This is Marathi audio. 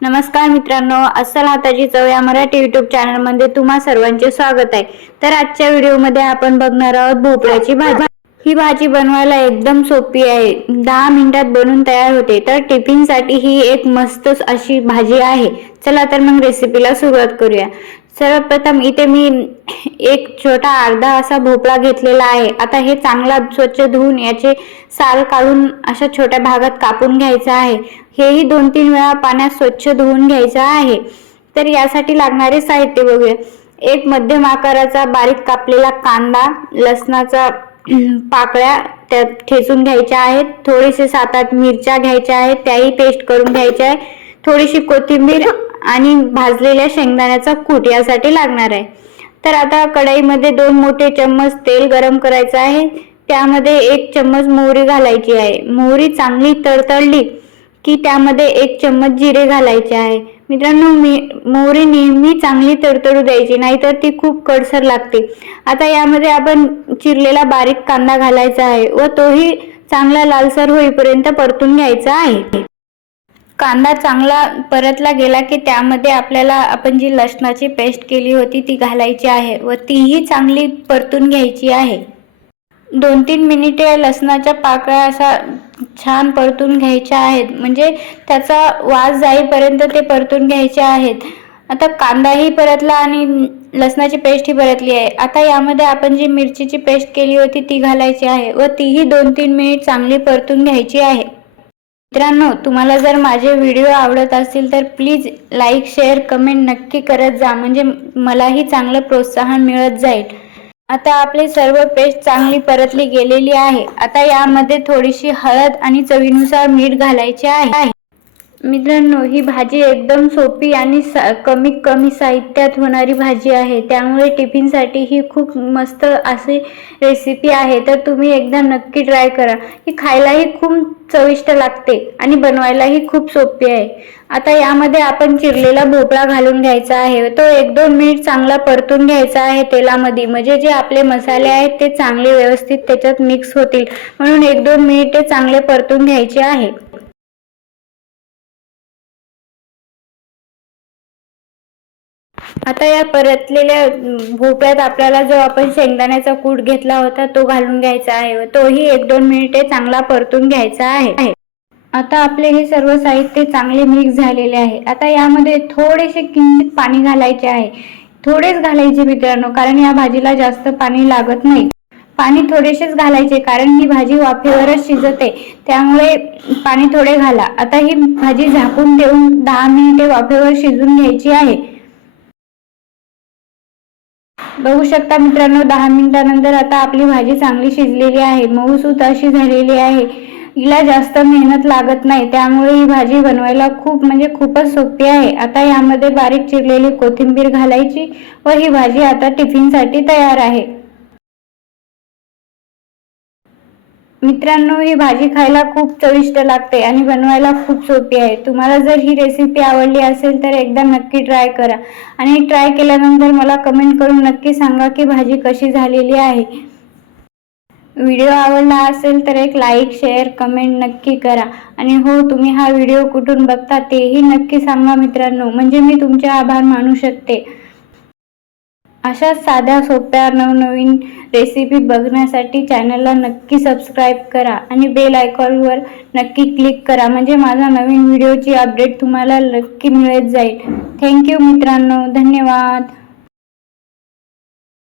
नमस्कार मित्रांनो, अस्सल हाताची चव या मराठी यूट्यूब चॅनलमध्ये तुम्हा सर्वांचे स्वागत आहे। तर आजच्या व्हिडिओमध्ये आपण बघणार आहोत भोपळ्याची भाजी। ही भाजी बनवायला एकदम सोपी आहे, 10 मिनिटात बनून तयार होते। तर टिफिनसाठी ही एक मस्त अशी भाजी आहे। चला तर मग रेसिपीला सुरुवात करूया। सर्वप्रथम इथे मी एक छोटा अर्धा असा भोपळा घेतलेला आहे। आता हे चांगला स्वच्छ धुवून याचे साल काढून अशा छोट्या भागात कापून घ्यायचा आहे। हेही 2-3 वेळा पाण्यात स्वच्छ धुवून घ्यायचा आहे। तर यासाठी लागणारे साहित्य बघूया। एक मध्यम आकाराचा बारीक कापलेला कांदा, लसणाचा पाकळ्या त्यात ठेचून घ्यायच्या आहेत। थोडेसे 7-8 मिरच्या घ्यायच्या आहेत, त्याही पेस्ट करून घ्यायच्या आहे। थोडीशी कोथिंबीर आणि भाजलेल्या शेंगदाण्याचा कूट यासाठी लागणार आहे। तर आता कढईमध्ये 2 मोठे चम्मच तेल गरम करायचं आहे। त्यामध्ये 1 चम्मच मोहरी घालायची आहे। मोहरी चांगली तडतडली की त्यामध्ये 1 चम्मच जिरे घालायचे आहे। मित्रांनो, मोहरी नेहमी चांगली तडतडू द्यायची, नाहीतर ती खूप कडसर लागते। आता यामध्ये आपण चिरलेला बारीक कांदा घालायचा आहे व तोही चांगला लालसर होईपर्यंत परतून घ्यायचा आहे। कांदा चांगला परतला गेला की त्यामध्ये आपल्याला आपण जी लसणाची पेस्ट केली होती ती घालायची आहे व तीही चांगली परतून घ्यायची आहे। 2-3 मिनिटे लसणाच्या पाकळ्या असा छान परतून घ्यायच्या आहेत, म्हणजे त्याचा वास जाईपर्यंत ते परतून घ्यायचे आहेत। आता कांदाही परतला आणि लसणाची पेस्टही परतली आहे। आता यामध्ये आपण जी मिरचीची पेस्ट केली होती ती घालायची आहे व तीही 2-3 मिनिट चांगली परतून घ्यायची आहे। मित्रांनो, तुम्हाला जर माझे व्हिडिओ आवडत असतील तर प्लीज लाईक, शेअर, कमेंट नक्की करत जा, म्हणजे मलाही चांगलं प्रोत्साहन मिळत जाईल। आता आपली सर्व पेस्ट चांगली परतली गेलेली आहे। आता यामध्ये थोडीशी हळद आणि चवीनुसार मीठ घालायचे आहे। मित्रांनो, ही भाजी एकदम सोपी आणि कमी साहित्यात होणारी भाजी आहे, त्यामुळे टिफिनसाठी ही खूप मस्त अशी रेसिपी आहे। तर तुम्ही एकदा नक्की ट्राय करा। ही खायलाही खूप चविष्ट लागते आणि बनवायलाही खूप सोपी आहे। आता यामध्ये आपण चिरलेला भोपळा घालून घ्यायचा आहे। तो 1-2 मिनिट चांगला परतून घ्यायचा आहे तेलामध्ये, म्हणजे जे आपले मसाले आहेत ते चांगले व्यवस्थित त्याच्यात मिक्स होतील, म्हणून 1-2 मिनिटे चांगले परतून घ्यायचे आहे। आता या परतलेल्या भोपळ्यात आपल्याला जो आपण शेंगदाण्याचा कूट घेतला होता तो घालून घ्यायचा आहे व तोही 1-2 मिनिटे चांगला परतून घ्यायचा आहे। आता आपले हे सर्व साहित्य चांगले मिक्स झालेले आहे। आता यामध्ये थोडेसे किंचित पाणी घालायचे आहे, थोडेच घालायचे मित्रांनो, कारण या भाजीला जास्त पाणी लागत नाही। पाणी थोडेसेच घालायचे, कारण ही भाजी वाफेवरच शिजते, त्यामुळे पाणी थोडे घाला। आता ही भाजी झाकून देऊन 10 मिनिटे वाफेवर शिजून घ्यायची आहे। बघू शकता मित्रांनो, 10 मिनिटांनंतर आता आपली भाजी चांगली शिजलेली आहे, मऊसूत अशी झालेली आहे। हिला जास्त मेहनत लागत नाही, त्यामुळे ही भाजी बनवायला खूपच सोपी आहे। आता यामध्ये बारीक चिरलेली कोथिंबीर घालायची व ही भाजी आता टिफिनसाठी तयार आहे। मित्रांनो, ही भाजी खायला खूप चविष्ट लागते आणि बनवायला खूप सोपी आहे। तुम्हाला जर ही रेसिपी आवडली असेल तर एकदा नक्की ट्राय करा आणि ट्राय केल्यानंतर मला कमेंट करून नक्की सांगा की भाजी कशी झालेली आहे। व्हिडिओ आवडला असेल तर एक लाईक, शेअर, कमेंट नक्की करा आणि हो, तुम्ही हा व्हिडिओ कुठून बघता तेही नक्की सांगा मित्रांनो, म्हणजे मी तुमचे आभार मानू शकते। अशा साध्या सोप्या नवनवीन रेसिपी बघण्यासाठी चॅनलला नक्की सबस्क्राईब करा आणि बेल आयकॉनवर नक्की क्लिक करा, म्हणजे माझा नवीन व्हिडिओची अपडेट तुम्हाला नक्की मिळत जाईल। थँक्यू मित्रांनो, धन्यवाद।